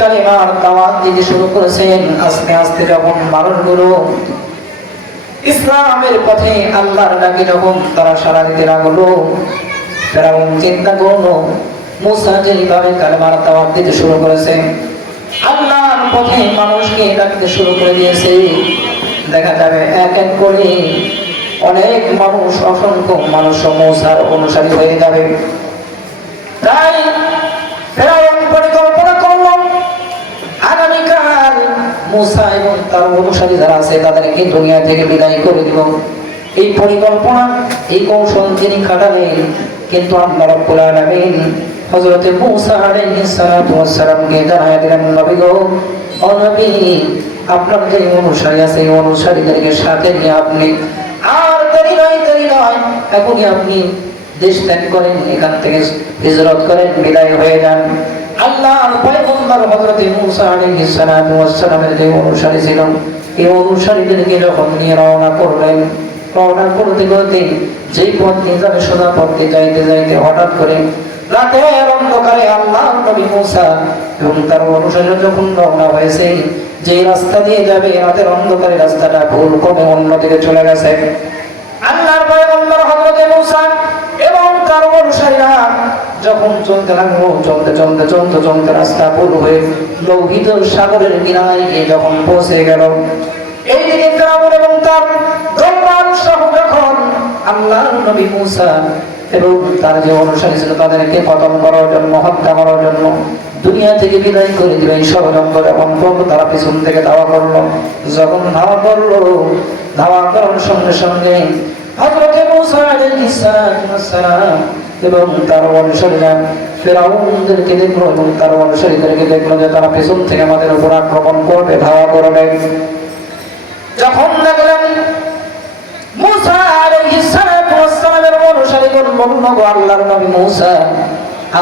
কালিমার দাওয়াত দিতে শুরু করেছেন। আস্তে আস্তে যখন মানুষগুলো ইসলামের পথে আল্লাহর ডাকে যখন তারা সাড়া দিতে লাগলো, ফেরাউন চিন্তা করলো মুসা যেভাবে কালিমার দাওয়াত দিতে শুরু করেছে, আল্লাহর পথে মানুষকে ডাকতে শুরু করে দিয়েছে, দেখা যাবে এক এক করে অনেক মানুষ, অসংখ্য মানুষ মুসার অনুসারী হয়ে যাবে। তাই ফেরাউন পরিকল্পনা করল আগামীকাল মুসা এবং তার অনুসারী যারা আছে তাদেরকে দুনিয়া থেকে বিদায় করে দিব। এই পরিকল্পনা, এই কৌশল তিনি খাটালেন, কিন্তু আল্লাহ রাব্বুল আলামিন হযরত মুসা আলাইহিস সালাতু ওয়াস সালামকে জানায় দিলেন, নবী গো, ও নবী, আপনার যে অনুসারী আছে এই অনুসারীদেরকে সাথে নিয়ে আপনি আর দেরি নয়, এখনই আপনি দেশ ত্যাগ করেন, এখান থেকে হিজরত করেন, বিদায় হয়ে যান। আল্লাহর পয়গম্বর হযরত মুসা আলাইহিস সালাতু ওয়াস সালামের যে অনুসারী ছিল, এই অনুসারীদেরকে যখন নিয়ে রওনা করলেন, রওনা করতে করতে যেই পথ নিয়ে যাবে সোজা পথে যাইতে যাইতে হঠাৎ করে রাতের অন্ধকারে আল্লাহর নবী মুসা এবং তার অনুসারীরা যখন রওনা হয়েছে, যে রাস্তা দিয়ে যাবে রাতের অন্ধকারে রাস্তাটা ভুল করে অন্যদিকে চলে গেছে। আল্লাহর পয়গম্বর হযরত মুসা এবং তার অনুসারীরা যখন চলতে লাগলো, চলতে রাস্তা ভুল হয়ে লোহিত সাগরের কিনারায় গিয়ে যখন পৌঁছে গেল, এইদিকে ফিরআউন এবং তার দরবার সহ যখন আল্লাহর নবী মুসা এবং তার যে অনুসারী ছিল তাদেরকে খতম করার জন্য, হত্যা করার জন্য দুনিয়া থেকে বিদায় করে দিবে এই ষড়যন্ত্র যখন করলো, তারা পিছন থেকে ধাওয়া করলো। যখন ধাওয়া করলো, ধাওয়া করার সঙ্গে সঙ্গে হযরত মুসা আলাইহিস সালাম এবং তার অনুসারীরা ফিরআউনদেরকে দেখলো এবং তার অনুসারীদেরকে দেখলো যে তারা পিছন থেকে আমাদের উপর আক্রমণ করবে, ধাওয়া করবে। যখন দেখলেন মুসা আলাইহিস সালামের অনুসারীগণ বলল, আল্লাহর নবী মুসা,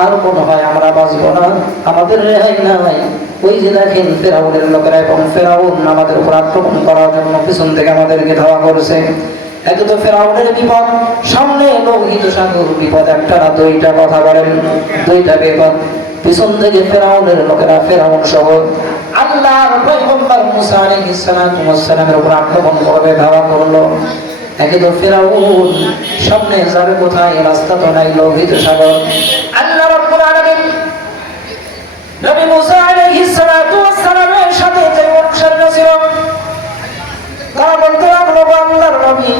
আর মনে হয় আমরা বাঁচবো না, আমাদের রেহাই নাই। ওই যে দেখেন ফিরআউনের লোকেরা এবং ফিরআউন আমাদের উপর আক্রমণ করার জন্য পিছন থেকে আমাদেরকে ধাওয়া করেছে। এত তো ফিরআউনের বিপদ, সামনে লোহিত সাগর, বিপদ একটা না দুইটা, কথা বলেন, দুইটা বিপদ। পিছন থেকে ফিরআউনের লোকেরা, ফিরআউন সহ আল্লাহর পয়গম্বর মুসা আলাইহিস সালামের উপর আক্রমণ করবে, ধাওয়া করলো। একে তো ফিরআউন সামনে যাবে কোথায়, রাস্তা তো নাই, লোহিত সাগর। আল্লাহ রাব্বুল আলামিন নবী মুসা আলাইহিস সালামের সাথে যে অনুসারীরা ছিল তারা বলতে লাগলো, আল্লাহর নবী,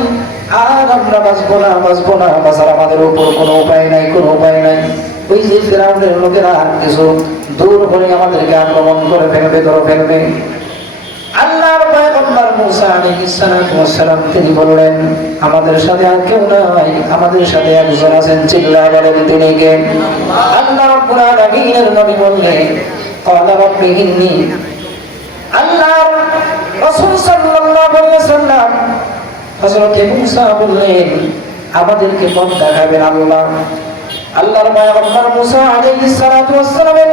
আর আমরা বাঁচবো না, বাঁচার আমাদের উপর কোনো উপায় নাই। ওই যে ফিরআউনের লোকেরা কিছু দূর হলে আমাদেরকে আক্রমণ করে ফেলবে, ধরে ফেলবে। আল্লাহর পয়গম্বর মুসা আলাইহিস সালাম তিনি বললেন, আমাদের সাথে আর কেউ নাই, আমাদের সাথে একজন আছেন, চিল্লায়ে বলেন তিনি কে? আল্লাহ রাব্বুল আলামিনের নবী বললেন, ক্বালা রাব্বি ইন্নী, আল্লাহর রাসূল সাল্লাল্লাহু আলাইহি ওয়াসাল্লাম হযরত মুসা বললেন, আমাদেরকে পথ দেখাবেন আল্লাহ। আল্লাহর পয়গম্বর মুসা আলাইহিস সালামের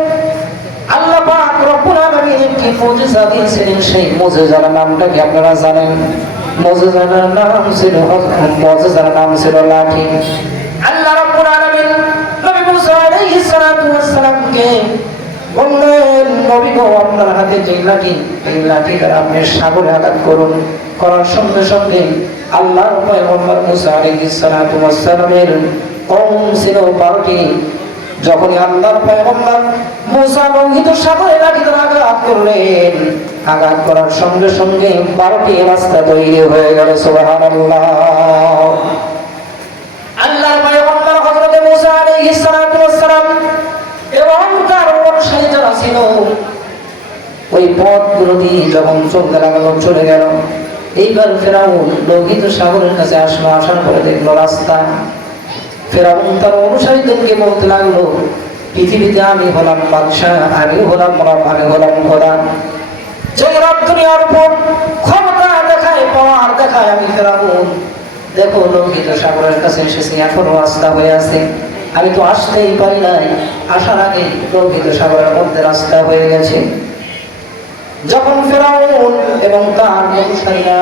আল্লাহ পাক রব্বুল আলামিন কি মুজিজা দিয়েছিলেন, সেই মুজিজার নামটা কি আপনারা জানেন? মুজিজার নাম ছিল লাঠি। আল্লাহ রব্বুল আলামিন নবী মুসা আলাইহিস সালামকে বললেন, নবী গো, আপনার হাতে যে লাঠি, এই লাঠি দ্বারা আপনি সাগরে আঘাত করুন। করার সঙ্গে সঙ্গে আল্লাহর পয়গম্বর মুসা আলাইহিস সালামের কওম ছিল 12টি। যখনই আল্লাহর পয়গম্বর মুসা লোহিত সাগরে লাঠি দ্বারা আঘাত করলেন, আঘাত করার সঙ্গে সঙ্গে 12টি রাস্তা তৈরি হয়ে গেল। সুবহানাল্লাহ। আল্লাহর পয়গম্বর হযরত মুসা আলাইহিস সালাম এবং তার অনুসারী যারা ছিল ওই পথগুলো দিয়ে যখন চলে গেল, এইবার ফিরআউন লোহিত সাগরের কাছে আসলো। আসার পরে দেখলো রাস্তা। ফিরআউন তার অনুসারীদেরকে বলতে লাগলো, পৃথিবীতে আমি হলাম বাদশাহ, আমি হলাম রব, আমি হলাম খোদা। যে রব দুনিয়ার উপর ক্ষমতা দেখায়, পাওয়ার দেখায়, আমি ফিরআউন। দেখো, লোহিত সাগরের কাছে এসেছি, এখনো রাস্তা হয়ে আছে। আমি তো আসতেই পারি নাই, আসার আগে লোহিত সাগরের মধ্যে রাস্তা হয়ে গেছে। যখন ফিরআউন এবং তার অনুসারীরা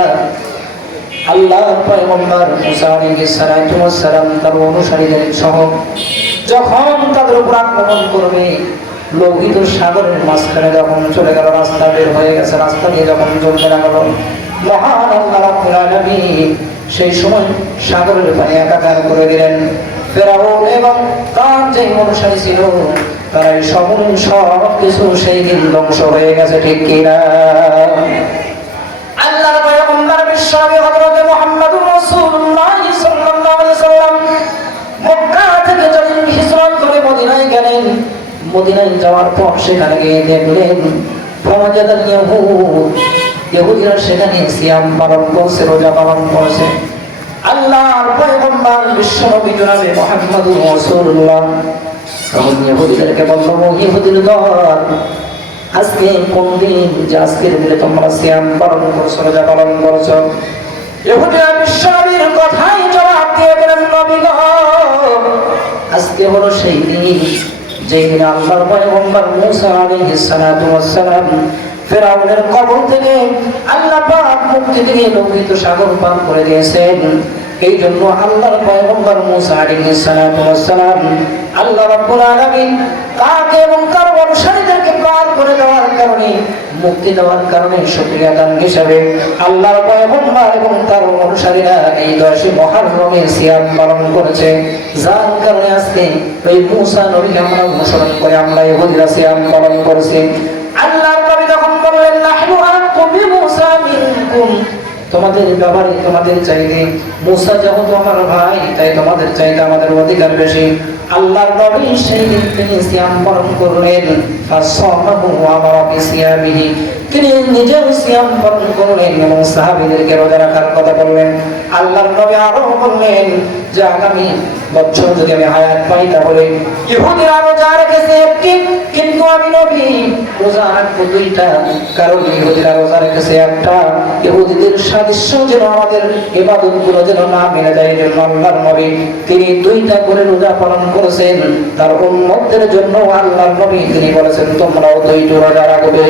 আল্লাহর পয়গম্বর মুসা আলাইহিস সালাম তার অনুসারীদের সহ যখন তাদের উপর আক্রমণ করবে, লোহিত সাগরের মাঝখানে যখন চলে গেল, রাস্তা বের হয়ে গেছে, রাস্তা দিয়ে যখন চলতে লাগলো, মহান আল্লাহ রাব্বুল আলামিন সেই সময় সাগরের পানি একাকার করে দিলেন। ফেরাউন এবং তার যে অনুসারী ছিল তারা সব কিছু সেই দিন ধ্বংস হয়ে গেছে, ঠিক কিনা? আল্লাহর পয়গম্বর বিশ্বনবী হযরত মুহাম্মদুর রাসূলুল্লাহ সাল্লাল্লাহু আলাইহি ওয়াসাল্লাম মক্কা থেকে যখন হিজরত করে মদিনায় গেলেন, মদিনায় যাওয়ার পর সেখানে গিয়ে দেখলেন ফাওয়াজাদাল ইয়াহুদ, ইহুদিরা সেখানে সিয়াম পালন করছে, রোজা পালন করছে। আল্লাহর পয়গম্বর বিশ্বনবী জনাবে মুহাম্মদুর রাসূলুল্লাহ তখন ইহুদিদেরকে বলল, ইহুদির দল, আজকে কোন দিন যে আজকের দিনে তোমরা সিয়াম পালন করছো, রোজা পালন করছো? ইহুদিরা বিশ্বনবীর কথাই জবাব দিয়ে বলেন, নবী গো, আজকে হলো সেই দিন যেই দিন আল্লাহর পয়গম্বর মূসা আলাইহিস সালাতু ওয়াস সালাম ফেরাউনের কবল থেকে আল্লাহ পাক মুক্তি দিয়ে লোহিত সাগর পার করে দিয়েছেন। এই জন্য আল্লাহর পয়গম্বর মূসা আলাইহিস সালাতু ওয়াস সালাম আল্লাহ রাব্বুল আলামিন তাকে এবং তার অনুসারীদেরকে পার করে দেওয়ার কারণে, মুক্তি দেওয়ার কারণে শুকরিয়া দান হিসাবে আল্লাহর পয়গম্বর এবং তার অনুসারীরা এই 10 মুহররমে সিয়াম পালন করেছে। যার কারণে আজকে ওই মূসা নবীকে আমরা অনুসরণ করে আমরা ইহুদিরা সিয়াম পালন করেছি। আল্লাহর নবী যখন বললেন, নাহনু আরাকতু বিমূসা মিনকুম, তোমাদের ব্যাপারে তোমাদের চাইতে মূসা যেহেতু আমার ভাই, তাই তোমাদের চাইতে আমাদের অধিকার বেশি। আল্লাহর নবী সেই দিন তিনি সিয়াম পালন করলেন, ফাসামাহু ওয়া আমারা বিসিয়ামিহি, তিনি নিজেও সিয়াম পালন করলেন এবং সাহাবীদেরকে রোজা রাখার কথা বললেন। আল্লাহর নবী আরো বললেন যে আগামী বছর যদি আমি হায়াত পাই তাহলে ইহুদিরা রোজা রেখেছে একটি, কিন্তু আমি নবী রোজা রাখবো 2টা, কারণ ইহুদিরা রোজা রেখেছে একটা। ইহুদিদের সাদৃশ্য যেন আমাদের ইবাদত গুলো যেন না মিলে যায়, এজন্য আল্লাহর নবী তিনি 2টা করে রোজা পালন করেছেন তার উম্মতদের জন্য। আল্লাহর নবী তিনি বলেছেন তোমরাও 2টা রোজা রাখবে।